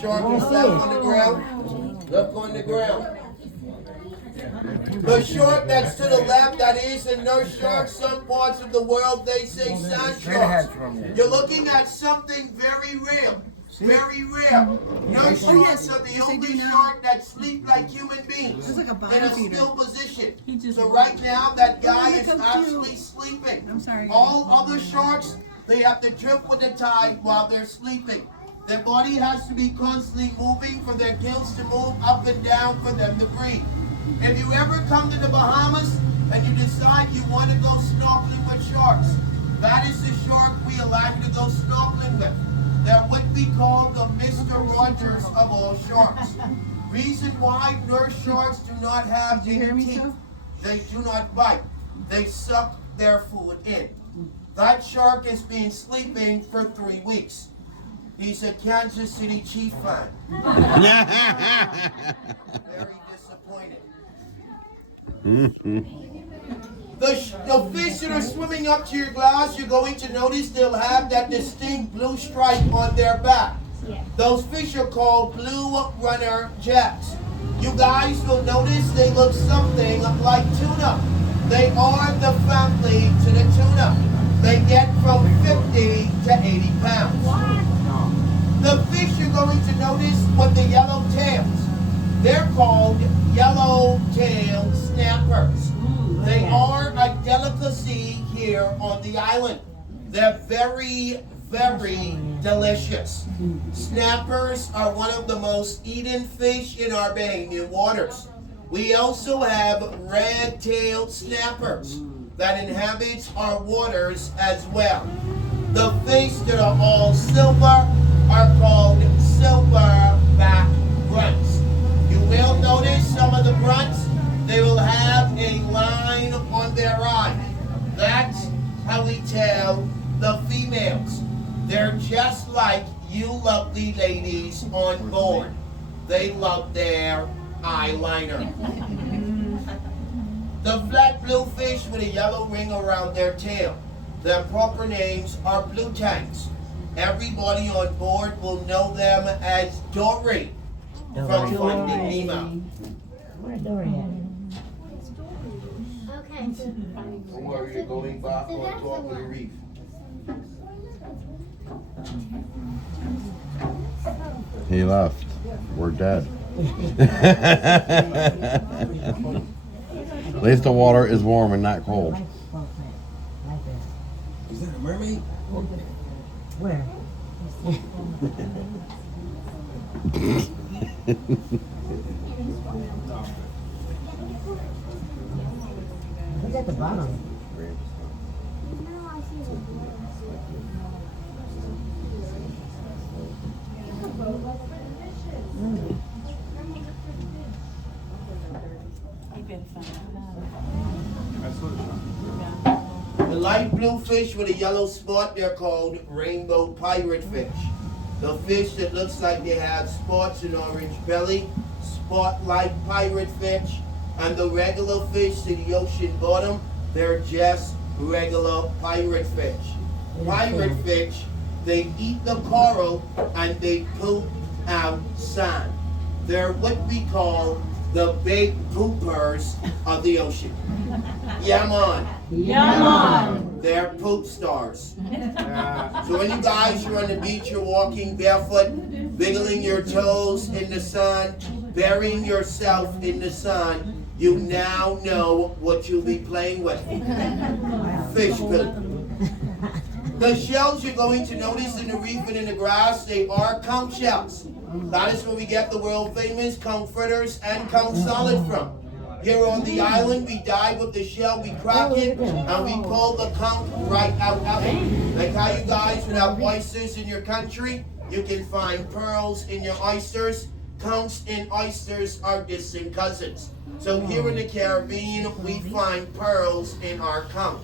shark himself on the ground? Look on the ground. The shark that's to the left, that is a nurse shark. Some parts of the world, they say sand sharks. You're looking at something very rare. Very rare. Nurse sharks are the only shark that sleep like human beings in a still position. So right now, that guy is actually sleeping. All other sharks, they have to drift with the tide while they're sleeping. Their body has to be constantly moving for their gills to move up and down for them to breathe. If you ever come to the Bahamas and you decide you want to go snorkeling with sharks, that is the shark we allow you to go snorkeling with. They're what we call the Mr. Rogers of all sharks. Reason why nurse sharks do not have any teeth. They do not bite. They suck their food in. That shark has been sleeping for 3 weeks. He's a Kansas City Chief fan. Very disappointed. The fish that are swimming up to your glass, you're going to notice they'll have that distinct blue stripe on their back. Those fish are called blue runner jacks. You guys will notice they look something like tuna. They are the family to the tuna. They get from 50 to 80 pounds. The fish you're going to notice with the yellow tails, they're called yellow-tailed snappers. They are a delicacy here on the island. They're very, very delicious. Snappers are one of the most eaten fish in our Bahamian waters. We also have red-tailed snappers that inhabit our waters as well. The fish that are all silver are called silverback grunts. You will notice some of the grunts, they will have a line on their eye. That's how we tell the females. They're just like you lovely ladies on board. They love their eyeliner. The flat blue fish with a yellow ring around their tail. Their proper names are blue tanks. Everybody on board will know them as Dory from Finding Nemo. Where's Dory at? Okay. Don't worry, you're going back on top of the reef. He left. We're dead. At least the water is warm and not cold. Is that a mermaid? Where? Look at the bottom. The light blue fish with a yellow spot, they're called rainbow pirate fish. The fish that looks like they have spots and orange belly, spot-like pirate fish, and the regular fish to the ocean bottom, they're just regular pirate fish. Pirate fish, they eat the coral and they poop out sand. They're what we call the big poopers of the ocean. Yeah, man. Yeah, man. They're poop stars. So when you guys are on the beach, you're walking barefoot, wiggling your toes in the sun, burying yourself in the sun, you now know what you'll be playing with. Fish poop. The shells you're going to notice in the reef and in the grass, they are conch shells. That is where we get the world famous conch fritters and conch salad from. Here on the island, we dive with the shell, we crack it, and we pull the conch right out of it. Like how you guys would have oysters in your country, you can find pearls in your oysters. Conchs and oysters are distant cousins. So here in the Caribbean, we find pearls in our conch.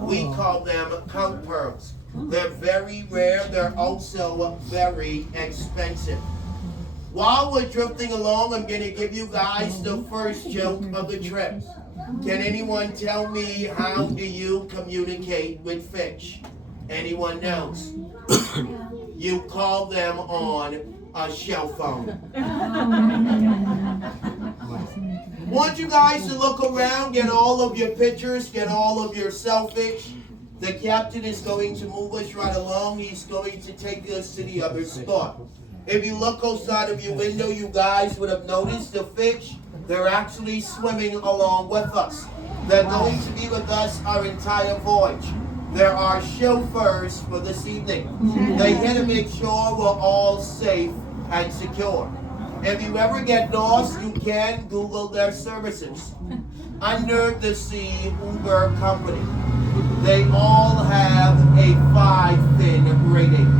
We call them conch pearls. They're very rare, they're also very expensive. While we're drifting along, I'm going to give you guys the first joke of the trip. Can anyone tell me how do you communicate with fish? Anyone knows? You call them on a shell phone. Want you guys to look around, get all of your pictures, get all of your selfies. The captain is going to move us right along. He's going to take us to the other spot. If you look outside of your window, you guys would have noticed the fish. They're actually swimming along with us. They're going to be with us our entire voyage. There are chauffeurs for this evening. They're here to make sure we're all safe and secure. If you ever get lost, you can Google their services. Under the Sea Uber Company. They all have a 5-fin rating.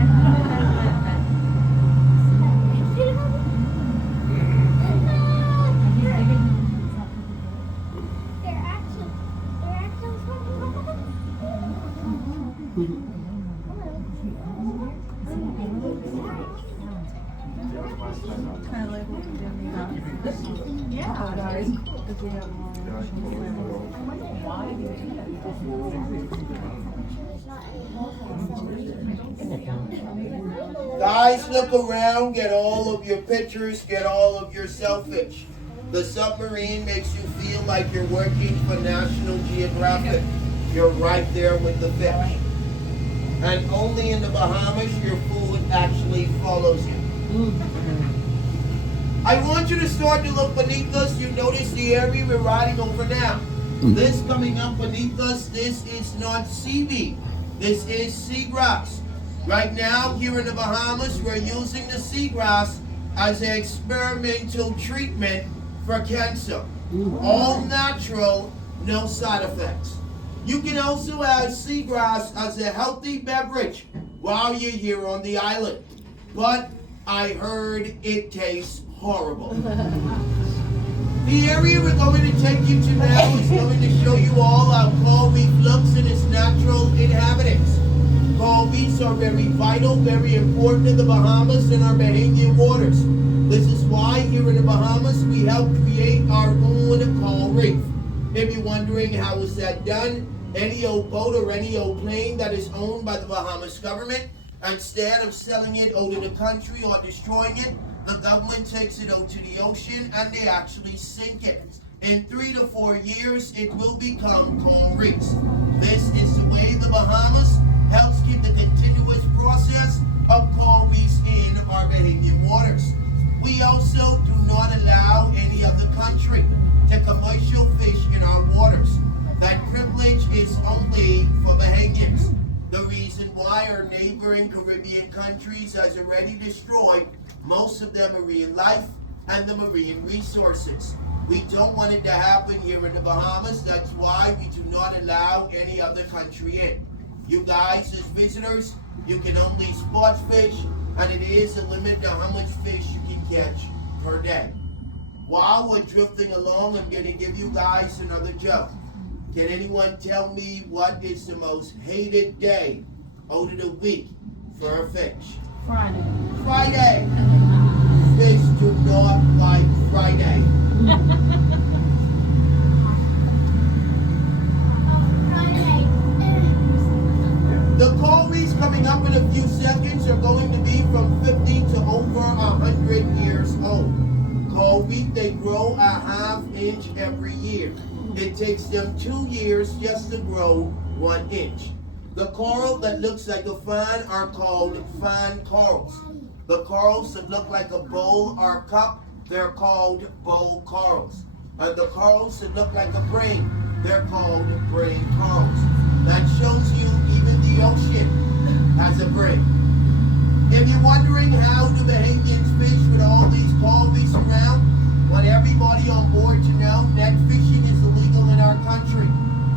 Guys, look around, get all of your pictures, get all of your selfies. The submarine makes you feel like you're working for National Geographic. You're right there with the fish. And only in the Bahamas your food actually follows you. I want you to start to look beneath us. You notice the area we're riding over now. This coming up beneath us, this is not seaweed. This is seagrass. Right now, here in the Bahamas, we're using the seagrass as an experimental treatment for cancer. All natural, no side effects. You can also add seagrass as a healthy beverage while you're here on the island. But I heard it tastes horrible. The area we're going to take you to now is going to show you all how coral reef looks and its natural inhabitants. Coral reefs are very vital, very important in the Bahamas and our Bahamian waters. This is why here in the Bahamas we help create our own coral reef. If you're wondering how is that done, any old boat or any old plane that is owned by the Bahamas government, instead of selling it out of the country or destroying it, the government takes it out to the ocean and they actually sink it. In 3 to 4 years, it will become coral reefs. This is the way the Bahamas helps keep the continuous process of coral reefs in our Bahamian waters. We also do not allow any other country to commercial fish in our waters. That privilege is only for Bahamians. The reason why our neighboring Caribbean countries has already destroyed most of their marine life and the marine resources. We don't want it to happen here in the Bahamas. That's why we do not allow any other country in. You guys as visitors, you can only spot fish, and it is a limit to how much fish you can catch per day. While we're drifting along, I'm going to give you guys another joke. Can anyone tell me what is the most hated day out of the week for a fish? Friday. Friday. Fish do not like Friday. The coral reefs coming up in a few seconds are going to be from 50 to over 100 years old. Coral reef, they grow a ½ inch every year. It takes them 2 years just to grow 1 inch. The coral that looks like a fan are called fan corals. The corals that look like a bowl or cup, they're called bowl corals. And the corals that look like a brain, they're called brain corals. That shows you even the ocean has a brain. If you're wondering how do Bahamians fish with all these coral reefs around, want everybody on board to know net fishing is illegal in our country.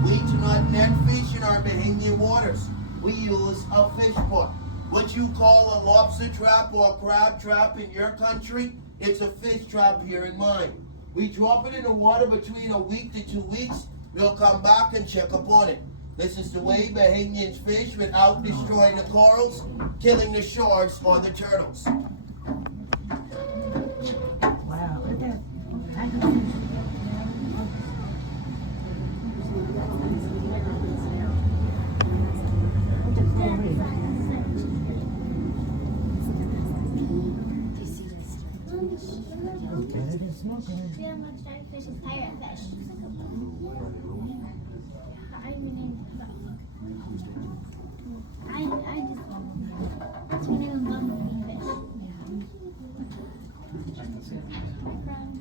We do not net fish in our Bahamian waters. We use a fish hook. What you call a lobster trap or a crab trap in your country, it's a fish trap here in mine. We drop it in the water between a week to 2 weeks. We'll come back and check up on it. This is the way Bahamians fish without destroying the corals, killing the sharks or the turtles. Wow, look at that. Better than smoking. See how much fish is pirate fish. I mean, I just love them. That's when I love fish.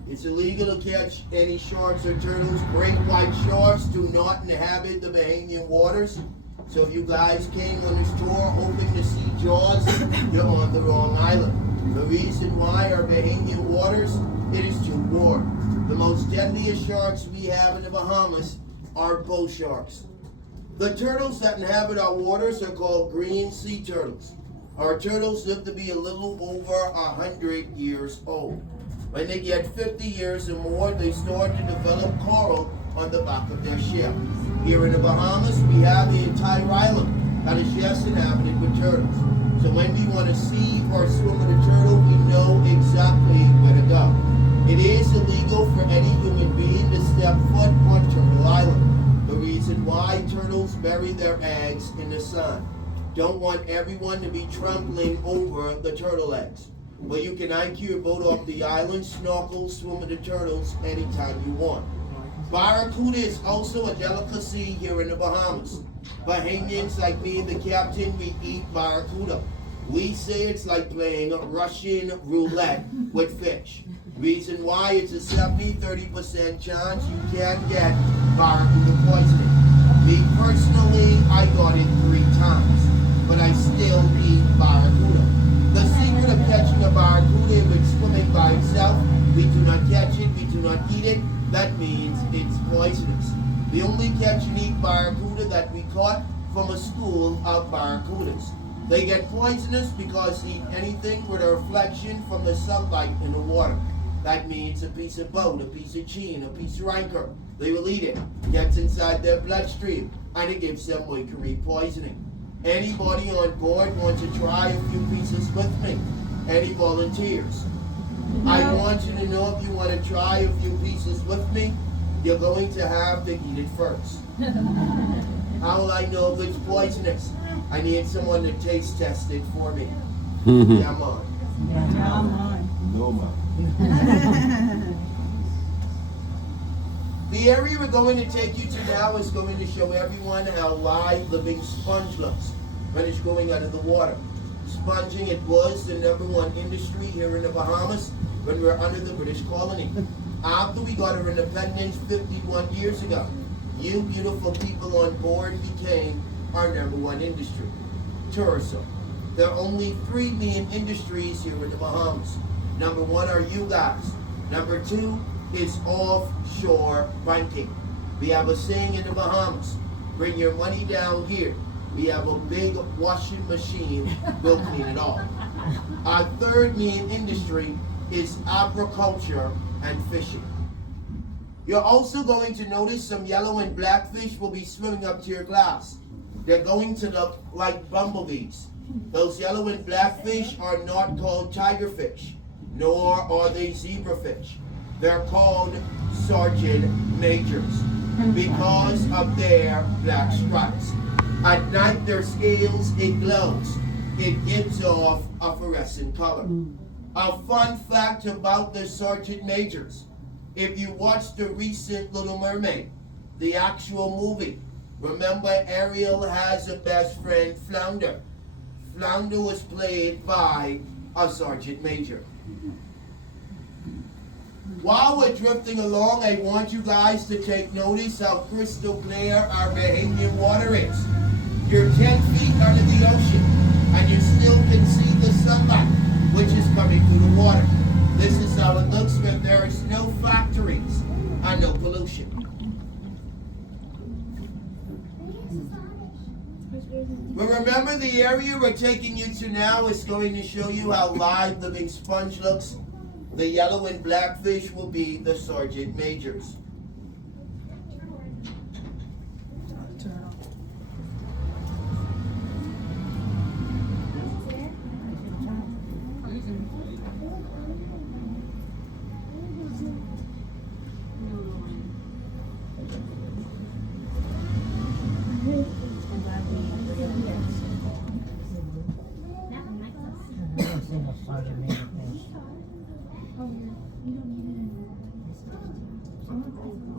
It's illegal to catch any sharks or turtles. Great white sharks do not inhabit the Bahamian waters. So if you guys came on this tour hoping to see Jaws, you're on the wrong island. The reason why our Bahamian waters, it is too warm. The most deadliest sharks we have in the Bahamas are bull sharks. The turtles that inhabit our waters are called green sea turtles. Our turtles live to be a little over 100 years old. When they get 50 years or more, they start to develop coral on the back of their shell. Here in the Bahamas, we have the entire island that is just inhabited with turtles. So when we want to see or swim with a turtle, we know exactly where to go. It is illegal for any human being to step foot on Turtle Island. The reason why turtles bury their eggs in the sun. Don't want everyone to be trampling over the turtle eggs. But you can anchor your boat off the island, snorkel, swim with the turtles anytime you want. Barracuda is also a delicacy here in the Bahamas. Bahamians like me and the captain, we eat barracuda. We say it's like playing Russian roulette with fish. Reason why, it's a 70-30% chance you can get barracuda poisoning. Me personally, I got it 3 times, but I still eat barracuda. The secret of catching a barracuda, if it's swimming by itself, we do not catch it, we do not eat it, that means it's poisonous. We only catch and eat barracuda that we caught from a school of barracudas. They get poisonous because they eat anything with a reflection from the sunlight in the water. That means a piece of bone, a piece of cheese, a piece of anchor. They will eat it, gets inside their bloodstream, and it gives them mercury poisoning. Anybody on board wants to try a few pieces with me? Any volunteers? I want you to know if you want to try a few pieces with me, you're going to have to eat it first. How will I know if it's poisonous? I need someone to taste test it for me. Come on. Yeah, come on. No, man. The area we're going to take you to now is going to show everyone how live living sponge looks when it's going out of the water. Sponging, it was the #1 industry here in the Bahamas when we were under the British colony. After we got our independence 51 years ago, you beautiful people on board became our #1 industry, tourism. There are only 3 main industries here in the Bahamas. #1 are you guys. #2 is offshore banking. We have a saying in the Bahamas, bring your money down here. We have a big washing machine, we'll clean it all. Our 3rd main industry is agriculture and fishing. You're also going to notice some yellow and black fish will be swimming up to your glass. They're going to look like bumblebees. Those yellow and black fish are not called tigerfish, nor are they zebrafish. They're called sergeant majors because of their black stripes. At night, their scales, it glows. It gives off a fluorescent color. A fun fact about the sergeant majors. If you watch the recent Little Mermaid, the actual movie, remember Ariel has a best friend, Flounder. Flounder was played by a sergeant major. While we're drifting along, I want you guys to take notice how crystal clear our Bahamian water is. You're 10 feet under the ocean, and you still can see the sunlight, which is coming through the water. This is how it looks when there is no factories and no pollution. But remember, the area we're taking you to now is going to show you how live the big sponge looks. The yellow and black fish will be the sergeant majors.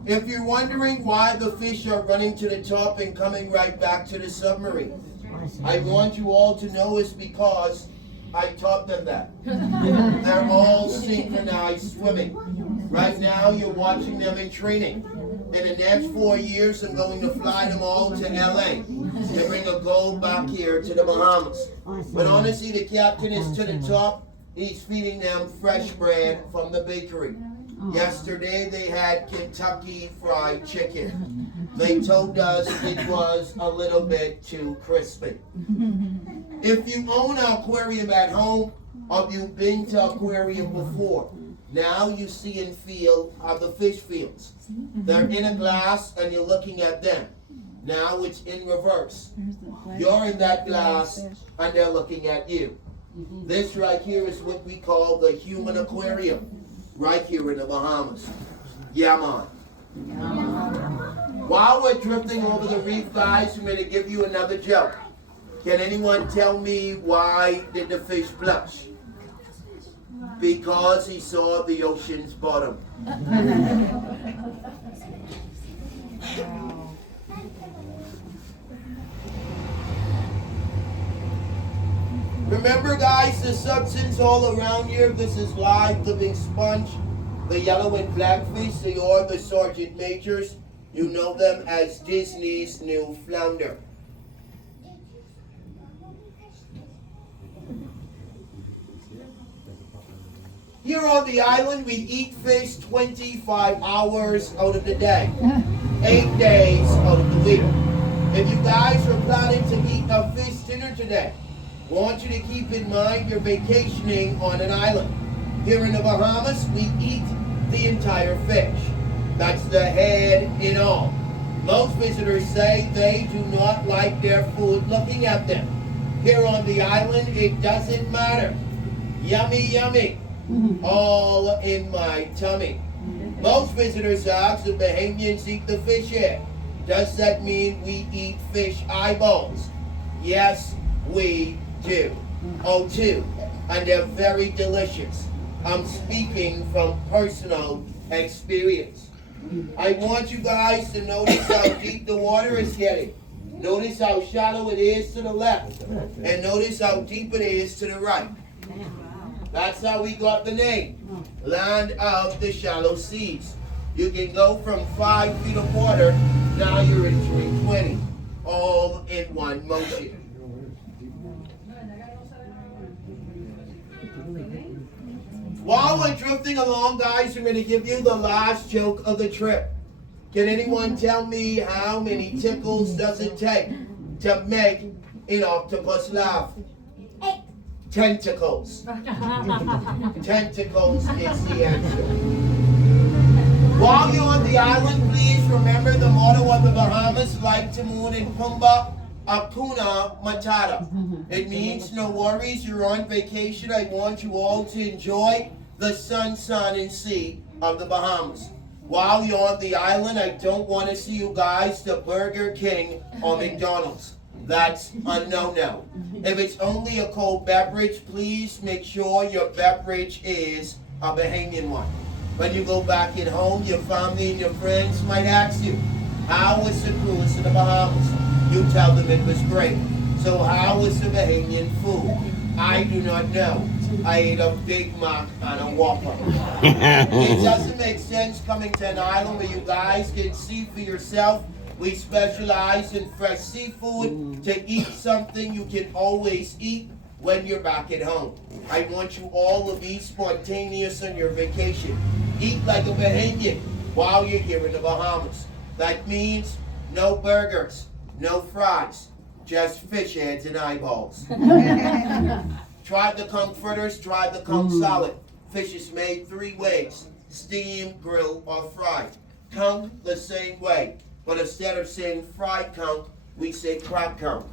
If you're wondering why the fish are running to the top and coming right back to the submarine, I want you all to know it's because I taught them that. They're all synchronized swimming. Right now, you're watching them in training. In the next 4 years, I'm going to fly them all to LA and bring a gold back here to the Bahamas. But honestly, the captain is to the top. He's feeding them fresh bread from the bakery. Yesterday, they had Kentucky Fried Chicken. They told us it was a little bit too crispy. If you own an aquarium at home, or you've been to an aquarium before, now you see and feel how the fish feels. They're in a glass and you're looking at them. Now it's in reverse. You're in that glass and they're looking at you. This right here is what we call the human aquarium, right here in the Bahamas. Yeah, man. While we're drifting over the reef, guys, I'm going to give you another joke. Can anyone tell me why did the fish blush? Because he saw the ocean's bottom. Remember, guys, the substance all around here, this is live living sponge. The yellow and black fish, they are the sergeant majors. You know them as Disney's new flounder. Here on the island, we eat fish 25 hours out of the day, 8 days out of the week. If you guys are planning to eat a fish dinner today, I want you to keep in mind you're vacationing on an island. Here in the Bahamas, we eat the entire fish. That's the head and all. Most visitors say they do not like their food looking at them. Here on the island, it doesn't matter. Yummy, yummy. All in my tummy. Most visitors ask if Bahamians eat the fish head. Does that mean we eat fish eyeballs? Yes, we do. Oh, too. And they're very delicious. I'm speaking from personal experience. I want you guys to notice how deep the water is getting. Notice how shallow it is to the left. And notice how deep it is to the right. That's how we got the name, Land of the Shallow Seas. You can go from 5 feet of water, now you're entering 20, all in one motion. While we're drifting along, guys, I'm going to give you the last joke of the trip. Can anyone tell me how many tickles does it take to make an octopus laugh? 8. Tentacles. Tentacles is the answer. While you're on the island, please remember the motto of the Bahamas, like Timon and Pumbaa, Hakuna Matata. It means no worries, you're on vacation. I want you all to enjoy the sun, and sea of the Bahamas. While you're on the island, I don't want to see you guys to Burger King or McDonald's. That's a no-no. If it's only a cold beverage, please make sure your beverage is a Bahamian one. When you go back at home, your family and your friends might ask you, how was the cruise to the Bahamas? You tell them it was great. So how was the Bahamian food? I do not know. I ate a Big Mac and a Whopper. It doesn't make sense coming to an island where you guys can see for yourself. We specialize in fresh seafood to eat something you can always eat when you're back at home. I want you all to be spontaneous on your vacation. Eat like a Bahamian while you're here in the Bahamas. That means no burgers, no fries, just fish heads and eyeballs. Try the conch fritters, try the conch salad. Fish is made 3 ways: steam, grill, or fried. Conch the same way. But instead of saying fried conch, we say crab conch.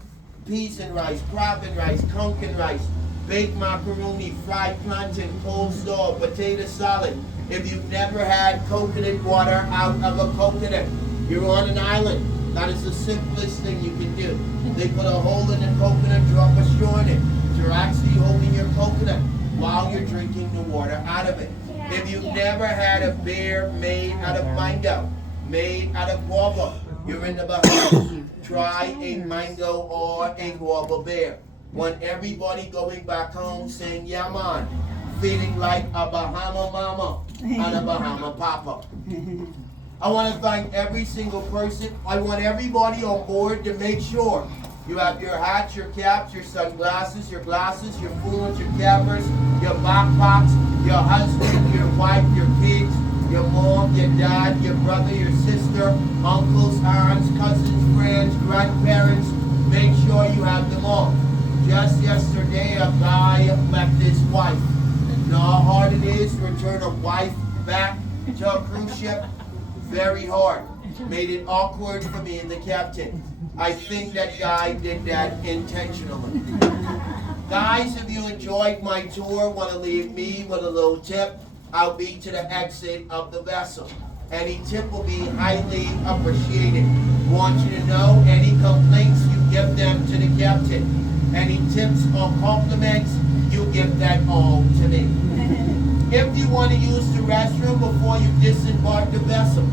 Peas and rice, crab and rice, conch and rice, baked macaroni, fried plantain, coleslaw, potato salad. If you've never had coconut water out of a coconut, you're on an island. That is the simplest thing you can do. They put a hole in the coconut, drop a straw in it. You're actually holding your coconut while you're drinking the water out of it. If you've never had a beer made out of mango, made out of guava. You're in the Bahamas. Try a mango or a guava bear. Want everybody going back home saying, yeah man, feeling like a Bahama mama and a Bahama papa. I want to thank every single person. I want everybody on board to make sure you have your hats, your caps, your sunglasses, your glasses, your phones, your cameras, your backpacks, your husband, your wife, your kids, your mom, your dad, your brother, your sister, uncles, aunts, cousins, friends, grandparents. Make sure you have them all. Just yesterday, a guy met his wife. You know how hard it is to return a wife back to a cruise ship? Very hard. Made it awkward for me and the captain. I think that guy did that intentionally. Guys, if you enjoyed my tour, want to leave me with a little tip, I'll be to the exit of the vessel. Any tip will be highly appreciated. Want you to know any complaints, you give them to the captain. Any tips or compliments, you give that all to me. If you want to use the restroom before you disembark the vessel,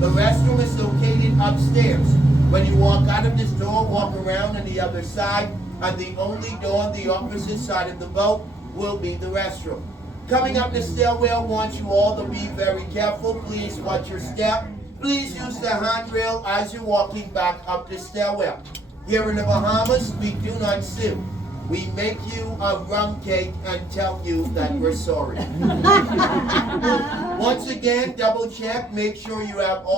the restroom is located upstairs. When you walk out of this door, walk around on the other side, and the only door on the opposite side of the boat will be the restroom. Coming up the stairwell, want you all to be very careful. Please watch your step. Please use the handrail as you're walking back up the stairwell. Here in the Bahamas, we do not sue. We make you a rum cake and tell you that we're sorry. Once again, double check, make sure you have all